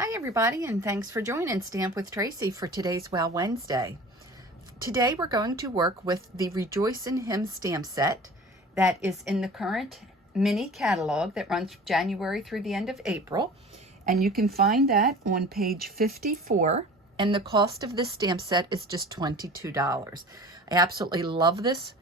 Hi everybody, and thanks for joining Stamp with Tracy for today's Wow Wednesday. Today we're going to work with the Rejoice in Him stamp set that is in the current mini catalog that runs January through the end of April. And you can find that on page 54, and the cost of this stamp set is just $22. I absolutely love this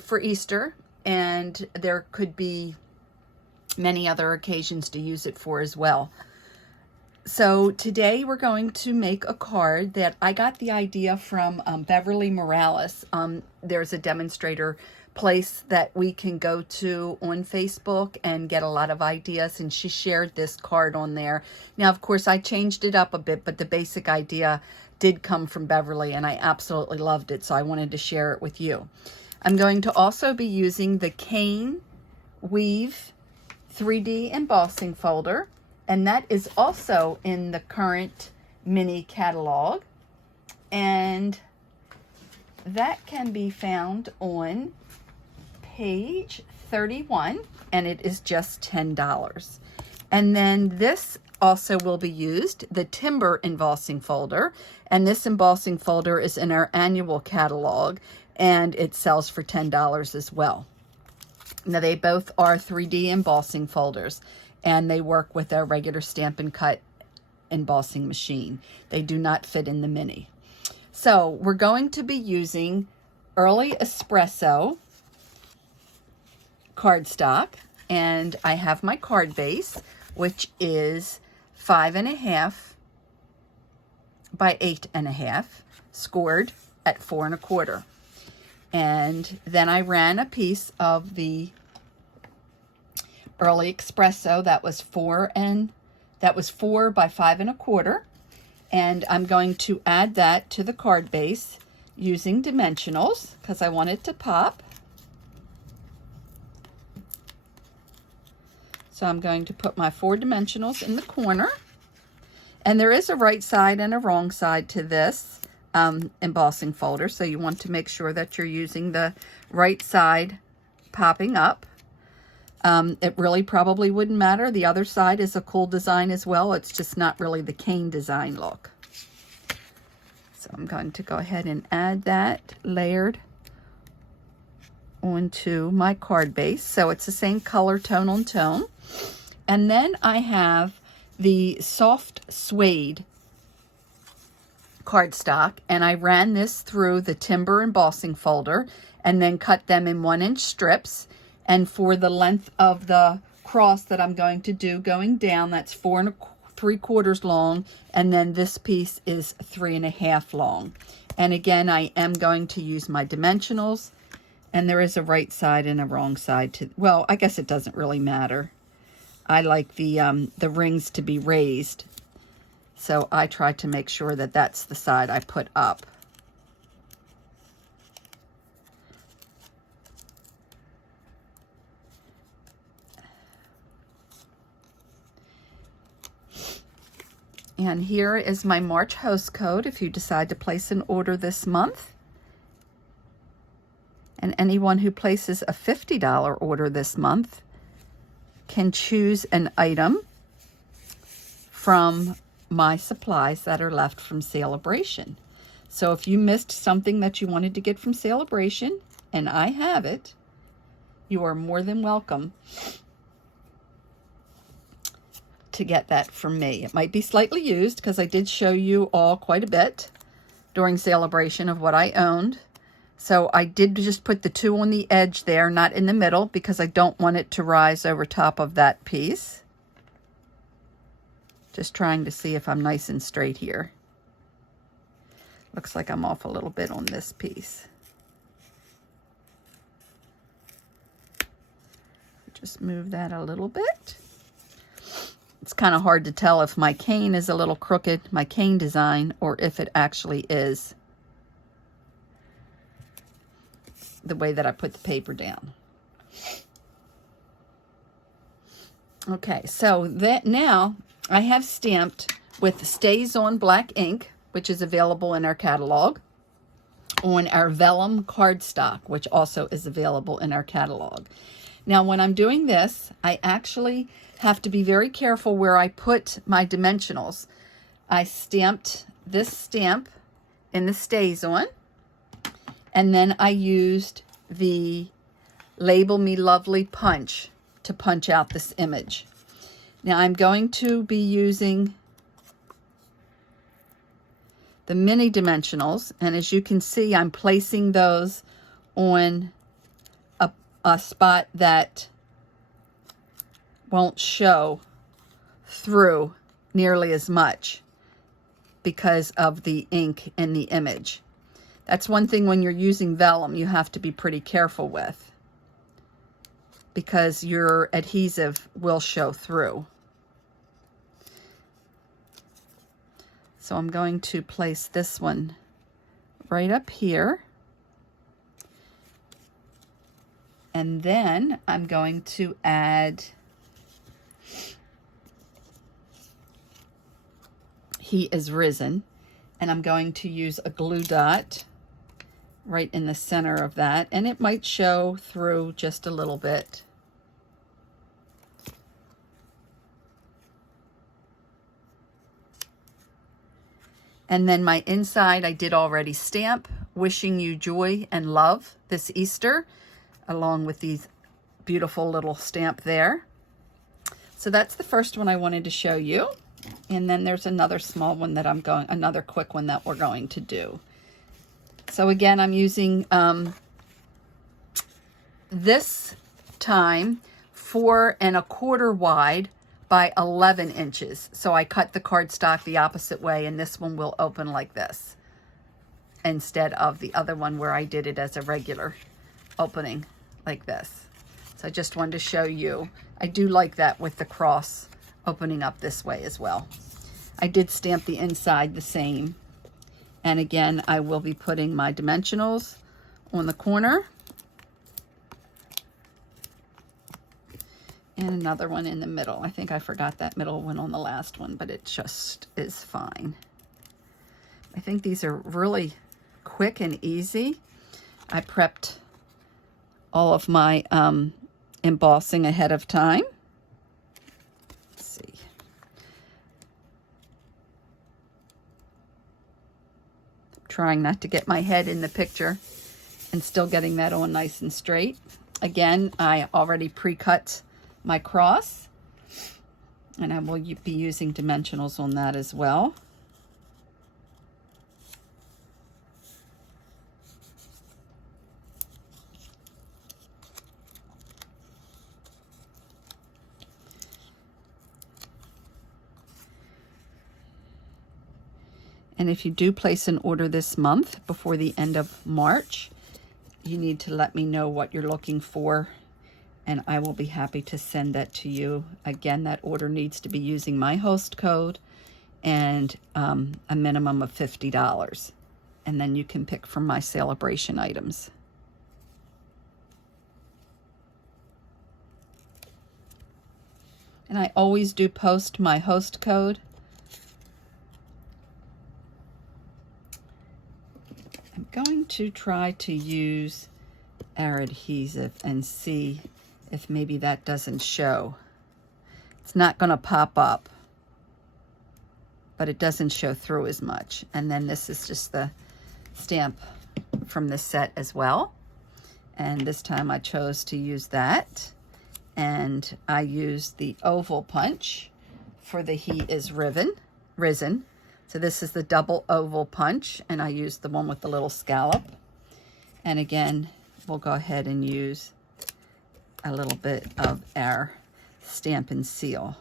for Easter, and there could be many other occasions to use it for as well. So today we're going to make a card that I got the idea from Beverly Morales. There's a demonstrator place that we can go to on Facebook and get a lot of ideas, and she shared this card on there. Now, of course, I changed it up a bit, but the basic idea did come from Beverly, and I absolutely loved it, so I wanted to share it with you. I'm going to also be using the Cane Weave 3D embossing folder, and that is also in the current mini catalog, and that can be found on page 31, and it is just $10. And then this also will be used, the Timber embossing folder, and this embossing folder is in our annual catalog, and it sells for $10 as well. Now, they both are 3D embossing folders, and they work with a regular Stampin' Cut embossing machine. They do not fit in the mini. So we're going to be using Early Espresso cardstock, and I have my card base, which is 5.5 by 8.5, scored at 4 1/4. And then I ran a piece of the Early Espresso that was 4 by 5 1/4, and I'm going to add that to the card base using dimensionals because I want it to pop. So I'm going to put my 4 dimensionals in the corner, and there is a right side and a wrong side to this embossing folder, so you want to make sure that you're using the right side popping up. It really probably wouldn't matter. The other side is a cool design as well. It's just not really the cane design look. So I'm going to go ahead and add that layered onto my card base. So it's the same color, tone on tone. And then I have the soft suede cardstock, and I ran this through the Timber embossing folder and then cut them in 1-inch strips. And for the length of the cross that I'm going to do going down, that's 4 3/4 long, and then this piece is 3.5 long. And again, I am going to use my dimensionals, and there is a right side and a wrong side to, well, I guess it doesn't really matter. I like the rings to be raised, so I try to make sure that that's the side I put up. And here is my March host code if you decide to place an order this month. And anyone who places a $50 order this month can choose an item from my supplies that are left from Celebration. So if you missed something that you wanted to get from Celebration, and I have it, you are more than welcome to get that from me. It might be slightly used because I did show you all quite a bit during Celebration of what I owned. So I did just put the 2 on the edge there, not in the middle, because I don't want it to rise over top of that piece. Just trying to see if I'm nice and straight here. Looks like I'm off a little bit on this piece. Just move that a little bit. It's kind of hard to tell if my cane is a little crooked, my cane design, or if it actually is the way that I put the paper down. Okay, so that now I have stamped with Stays On black ink, which is available in our catalog, on our vellum cardstock, which also is available in our catalog. Now, when I'm doing this, I actually have to be very careful where I put my dimensionals. I stamped this stamp in the stays on, and then I used the Label Me Lovely punch to punch out this image. Now I'm going to be using the mini dimensionals, and as you can see, I'm placing those on a spot that won't show through nearly as much because of the ink in the image. That's one thing when you're using vellum you have to be pretty careful with, because your adhesive will show through. So I'm going to place this one right up here. And then I'm going to add He Is Risen. And I'm going to use a glue dot right in the center of that. And it might show through just a little bit. And then my inside I did already stamp, wishing you joy and love this Easter, along with these beautiful little stamp there. So that's the first one I wanted to show you. And then there's another small one that another quick one that we're going to do. So again, I'm using this time 4 1/4 wide by 11 inches. So I cut the cardstock the opposite way, and this one will open like this instead of the other one where I did it as a regular opening like this. So I just wanted to show you. I do like that with the cross opening up this way as well. I did stamp the inside the same. And again, I will be putting my dimensionals on the corner. And another one in the middle. I think I forgot that middle one on the last one, but it just is fine. I think these are really quick and easy. I prepped all of my embossing ahead of time. Let's see. I'm trying not to get my head in the picture and still getting that on nice and straight. Again, I already pre-cut my cross, and I will be using dimensionals on that as well. And if you do place an order this month before the end of March, you need to let me know what you're looking for, and I will be happy to send that to you. Again, that order needs to be using my host code and a minimum of $50. And then you can pick from my celebration items. And I always do post my host code. I'm going to try to use our adhesive and see if maybe that doesn't show. It's not going to pop up, but it doesn't show through as much. And then this is just the stamp from this set as well. And this time I chose to use that. And I used the oval punch for the He Is Risen. So this is the double oval punch, and I used the one with the little scallop. And again, we'll go ahead and use a little bit of our stamp and seal.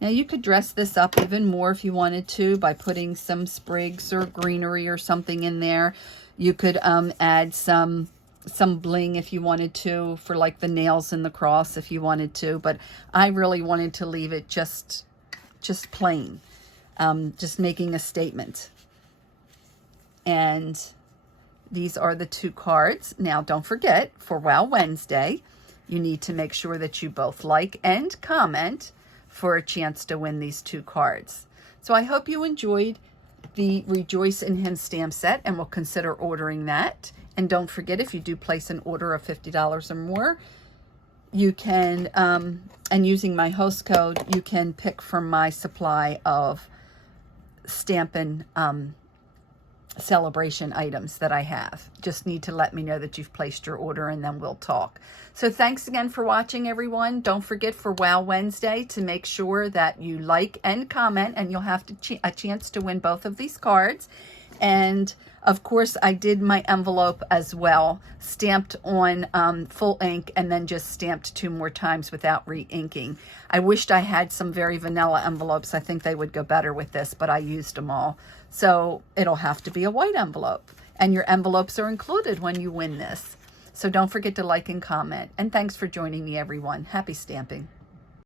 Now you could dress this up even more if you wanted to by putting some sprigs or greenery or something in there. You could add some bling if you wanted to, for like the nails and the cross if you wanted to, but I really wanted to leave it just plain, just making a statement. And these are the two cards. Now don't forget, for Wow Wednesday, you need to make sure that you both like and comment for a chance to win these two cards. So I hope you enjoyed the Rejoice in Him stamp set and will consider ordering that. And don't forget, if you do place an order of $50 or more, you can, and using my host code, you can pick from my supply of Stampin' celebration items that I have. Just need to let me know that you've placed your order, and then we'll talk. So thanks again for watching, everyone. Don't forget for Wow Wednesday to make sure that you like and comment, and you'll have a chance to win both of these cards. And of course, I did my envelope as well, stamped on full ink, and then just stamped 2 more times without re-inking. I wished I had some very vanilla envelopes. I think they would go better with this, but I used them all. So it'll have to be a white envelope. And your envelopes are included when you win this. So don't forget to like and comment. And thanks for joining me, everyone. Happy stamping.